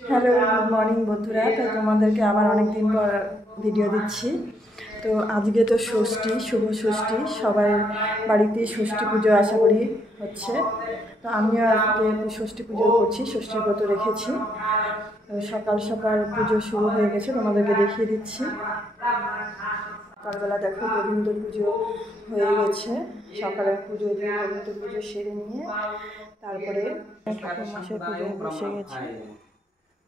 Hello, good morning বন্ধুরা। তো তোমাদেরকে আবার অনেক দিন পর ভিডিও দিচ্ছি। তো আজকে তো ষষ্ঠী, শুভ ষষ্ঠী, সবার বাড়িতে ষষ্ঠী পুজো আশা করি হচ্ছে। তো আমিও আজকে ষষ্ঠী পুজো করছি, ষষ্ঠীর ব্রত রেখেছি। তো সকাল সকাল পুজো শুরু হয়ে গেছে, তোমাদেরকে দেখিয়ে দিচ্ছি। সকালবেলা দেখো গোবিন্দ পুজো হয়ে গেছে। সকালে পুজো দিয়ে গোবিন্দ পুজো সেরে নিয়ে তারপরে ঠাকুর মশাই পুজোয় বসে গেছে।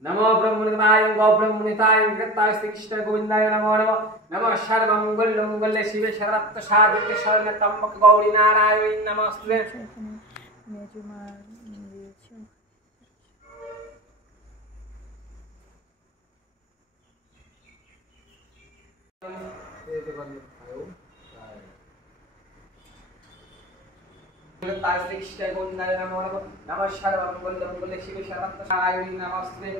नमो ब्रह्मनिताय गो ब्रह्मनिताय कृताय श्री कृष्ण गोविंदाय नमो नमः नमः सर्वमंगल मंगल्ये शिवे सर्वत्र साधके शरण्ये त्र्यंबके गौरी नारायणी नमस्ते। মেজুমার দিয়েছে। कृताय श्री कृष्ण गोविंदाय नमो नमः नमः सर्वमंगल मंगल्ये शिवे सर्वत्र नारायणी नमस्ते।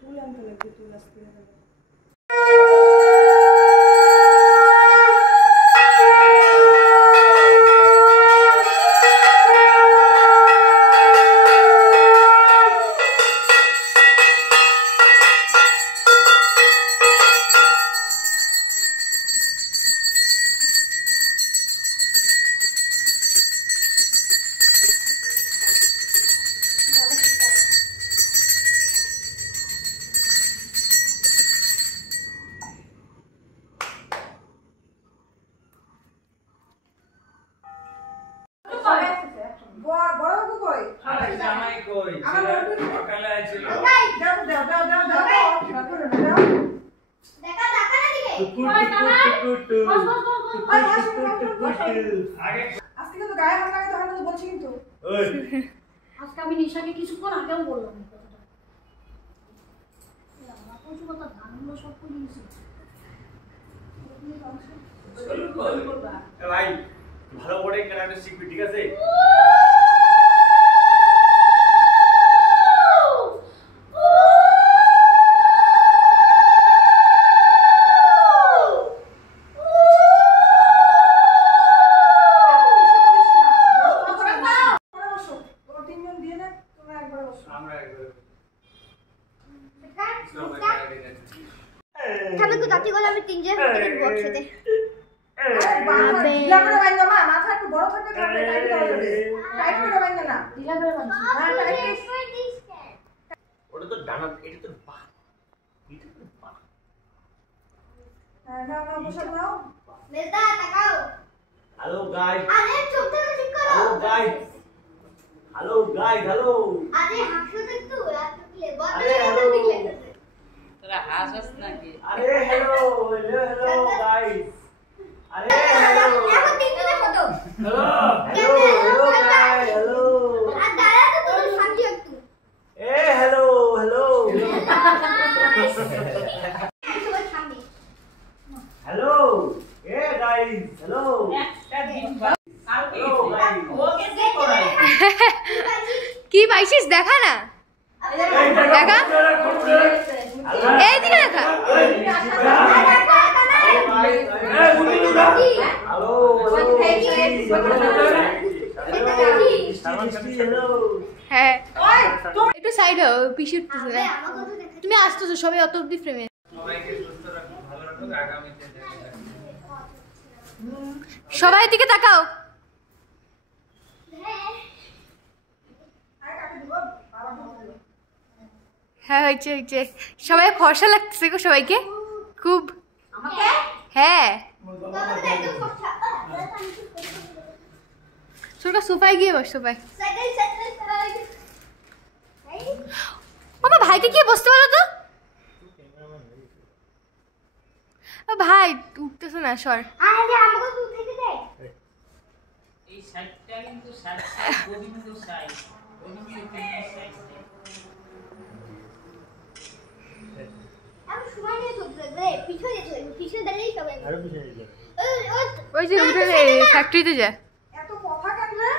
ফুল আনতে লাগবে, তুল আসতে লাগবে। আজকে আমি নিশাকে কিছুক্ষণ আগেও বললাম কথাটা ধানগুলো সব করে দিয়েছি। ভাই ভালো করে ক্যারাটে শিখবি, ঠিক আছে? Hello guys. अरे चुप तो ठीक करो। Hello guys. Hello guys. Hello. अरे हासो देख तू यार ले बहुत अरे hello. तेरा हासस ना की। अरे hello. Hello guys. अरे hello. देखो तीन दिन photo. Hello. Hello guys. Hello. आ दादा तो तू शांति हो तू। ए hello. Hello. Hello. Hey guys. Hello. কি পাইছিস দেখা না, দেখা এইদিকে দেখা। হ্যাঁ একটু সাইড হও, পিছু তুমি আসতেছো সবাই অত অব্দি ফ্রেমে। সবাই দিকে তাকাও। হ্যাঁ হয়েছে হয়েছে, সবাই ফর্সা লাগতেছে গো সবাইকে খুব। হ্যাঁ ছোটা সোফায় গিয়ে বস, সোফায়। আমার ভাইকে গিয়ে বসতে পারো তো। ভাই উঠতেছে না, সর। এই সাইডটা কিন্তু side Gobinda side, Gobinda side. আমি সময় নিয়ে চলতে রে, পিছনে চলে, পিছনে দাঁড়িয়েই সবাই। আরে পিছনে যা। ওই যে উঠে ফ্যাক্টরিতে যা। এত কথা কেন রে?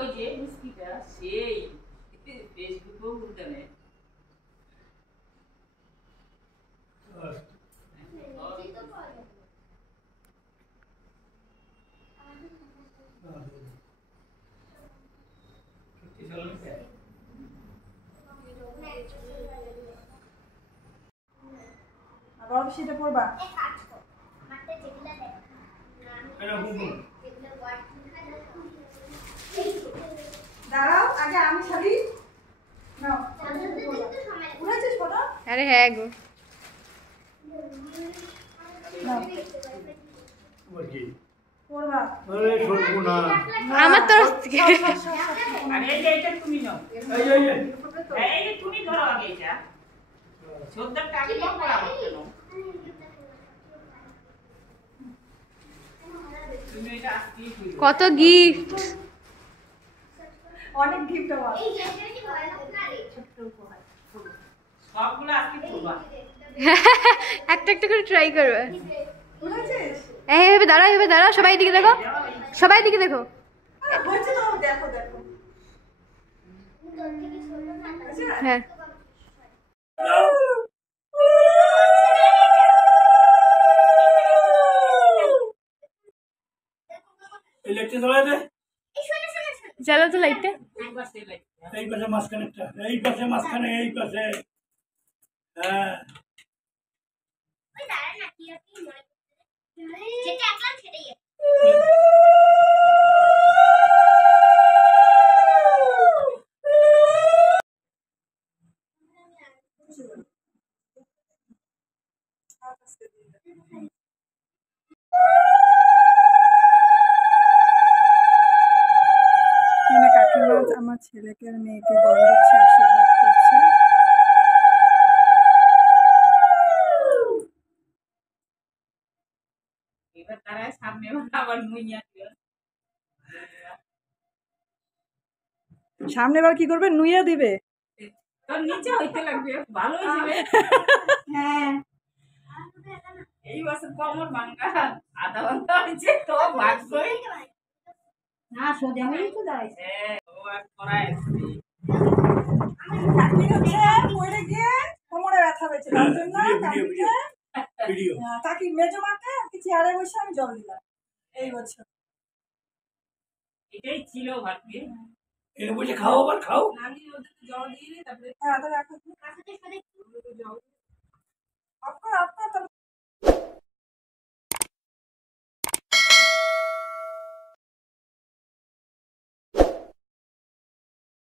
ওই যে মিষ্টিটা সেই ফেসবুকেও উল্টে নেয়। আবার শীতে পড়বা। এক কাজ কর মাঠে যেগুলা দেখ যেগুলা ওয়ার্ড দাঁড়াও, আগে আমি ছাড়ি। নাও, উঠেছিস ফটো? আরে হ্যাঁ গো, নাও, পড়বা। আমার তরফ থেকে। আর এই যে এটা তুমি নাও, এই যে তুমি ধরো আগে এটা ছোটটা আমি কম করাবো কেন তুমি এটা আজকেই খুলবে। কত গিফট, অনেক গিফট আমার। এই যেটা হয় না রে ছোট উপহার সবগুলো আজকে খুলবা। একটা একটা করে ট্রাই করবে। উঠেছিস? এইভাবে দাঁড়াও, এইভাবে দাঁড়াও, সবাই দিকে দেখো, সবাই দিকে দেখো। হয়েছে তো, দেখো দেখো। তোর থেকে ছোট না হয়েছে? হ্যাঁ, ইলেকট্রিক চলে দে জ্বালা তো লাইটটা। একবার সেই লাইট এই পাশে মাঝখানেরটা, এই পাশে মাঝখানে, এই পাশে। হ্যাঁ ওই দাঁড়া না কি আর কি মনে যেটা একলা সেটাই এখানে কাকিমা আমার ছেলেকে আর মেয়েকে জল দিচ্ছে, আশীর্বাদ করছে। এবার তারা সামনে আবার মুইয়া দিও। সামনে বার কি করবে? নুইয়া দিবে। তোর নিচে হইতে লাগবে, ভালো হইবে। হ্যাঁ, এই বছর কমর ভাঙ্গা আধা ঘন্টা হয়েছে তো ভাগ কই না সোজা হয়ে তো দাঁড়াইছে। ও আর করায় কাকি হচ্ছে পড়ে গিয়ে কোমরে ব্যথা হয়েছে, তার জন্য কাকিকে ভিডিও কাকি মেজো মাকে কি চেয়ারে বসে আমি জল দিলাম এই বছর। এটাই ছিল ভাগ্যে। এনে বসে খাও, আবার খাও। আমি ওদেরকে জল দিয়ে তারপরে হ্যাঁ, তো রাখো। কাছে সাথে আপনার তাহলে